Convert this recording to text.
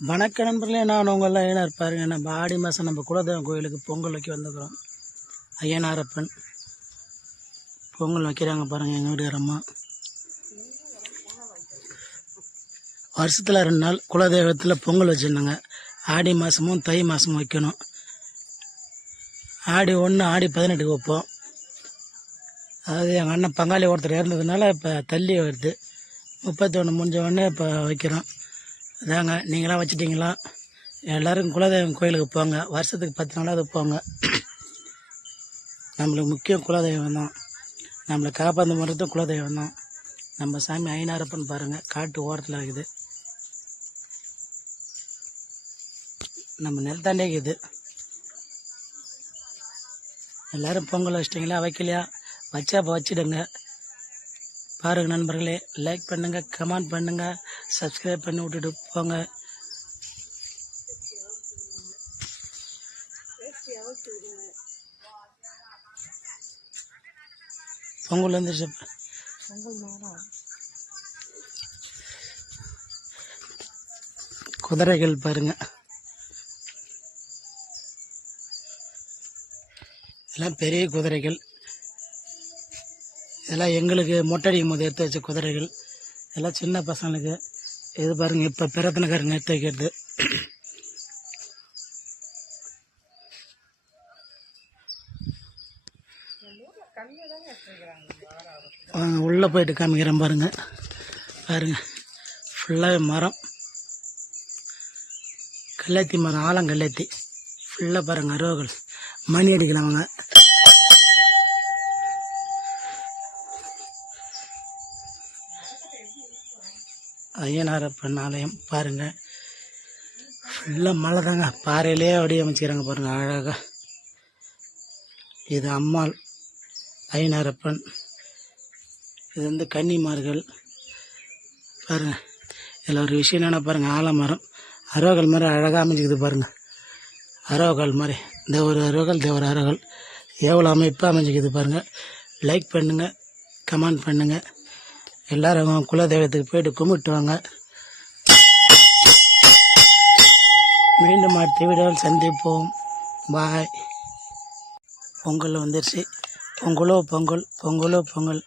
வணக்க நண்பர்களே, நான் உங்கள்லாம் ஏன்னா இருப்பாருங்க. நம்ம ஆடி மாதம் நம்ம குலதெய்வம் கோயிலுக்கு பொங்கல் வைக்க வந்துக்கிறோம். ஐயனாரப்பன் பொங்கல் வைக்கிறாங்க பாருங்கள். எங்கள் வீட்டுக்கார அம்மா வருஷத்தில் 2 நாள் குலதெய்வத்தில் பொங்கல் வச்சுருந்தாங்க. ஆடி மாதமும் தை மாதமும் வைக்கணும். ஆடி 1 ஆடி 18க்கு வைப்போம். அதாவது எங்கள் அண்ணன் பங்காளி ஒருத்தர் இறந்ததுனால இப்போ தள்ளி வருது. 31 முடிஞ்ச உடனே இப்போ வைக்கிறோம். அதாங்க, நீங்களாம் வச்சுட்டிங்களா? எல்லோரும் குலதெய்வம் கோயிலுக்கு போங்க. வருஷத்துக்கு 10 நாளாவது போங்க. நம்மளுக்கு முக்கியம் குலதெய்வம் தான். நம்மளை காப்பாற்ற பண்ணுறது குலதெய்வம் தான். நம்ம சாமி ஐயனாரப்பன் பாருங்கள், காட்டு ஓரத்தில் இருக்குது. நம்ம நிலத்தாண்டே இருக்குது. எல்லோரும் பொங்கல் வச்சிட்டிங்களா? வைக்கலையா? வச்சா இப்போ வச்சுடுங்க. பாருங்கள் நண்பர்களே, லைக் பண்ணுங்கள், கமெண்ட் பண்ணுங்கள், சப்ஸ்கிரைப் பண்ணி விட்டுட்டு போங்க. பொங்கல் வந்துருச்சு. குதிரைகள் பாருங்கள், இதெல்லாம் பெரிய குதிரைகள். இதெல்லாம் எங்களுக்கு மொட்டடிக்கும் போது எடுத்து வச்ச குதிரைகள். இதெல்லாம் சின்ன பசங்களுக்கு. இது பாருங்கள், இப்போ பிறத்தனக்காரங்க எடுத்து வைக்கிறது. உள்ளே போயிட்டு காமிக்கிறேன் பாருங்கள். ஃபுல்லாகவே மரம், கல்லேத்தி மரம், ஆலங்கல்லேத்தி ஃபுல்லாக பாருங்கள். அருவகள் மணி அடிக்கிறாங்க. ஐயனாரப்பன் ஆலயம் பாருங்கள், ஃபுல்லாக மழை தாங்க. பாறையிலே அப்படியே அமைச்சிக்கிறாங்க பாருங்கள், அழகாக. இது அம்மாள் ஐயனாரப்பன். இது வந்து கன்னிமார்கள் பாருங்கள். இதில் ஒரு விஷயம் என்னென்னா பாருங்கள், ஆலமரம் அரோகல் மாதிரி அழகாக அமைஞ்சிக்குது பாருங்கள். அரோகல் மாதிரி இந்த ஒரு அரோகல், இந்த ஒரு அரோகல் எவ்வளோ அமைப்பாக அமைஞ்சிக்குது பாருங்கள். லைக் பண்ணுங்கள், கமெண்ட் பண்ணுங்கள். எல்லோரும் குலதெய்வத்துக்கு போய்ட்டு கும்பிட்டு வாங்க. மீண்டும் அடுத்த வீடியோவில் சந்திப்போம். பாய். பொங்கல் வந்துருச்சு. பொங்கலோ பொங்கல், பொங்கலோ பொங்கல்.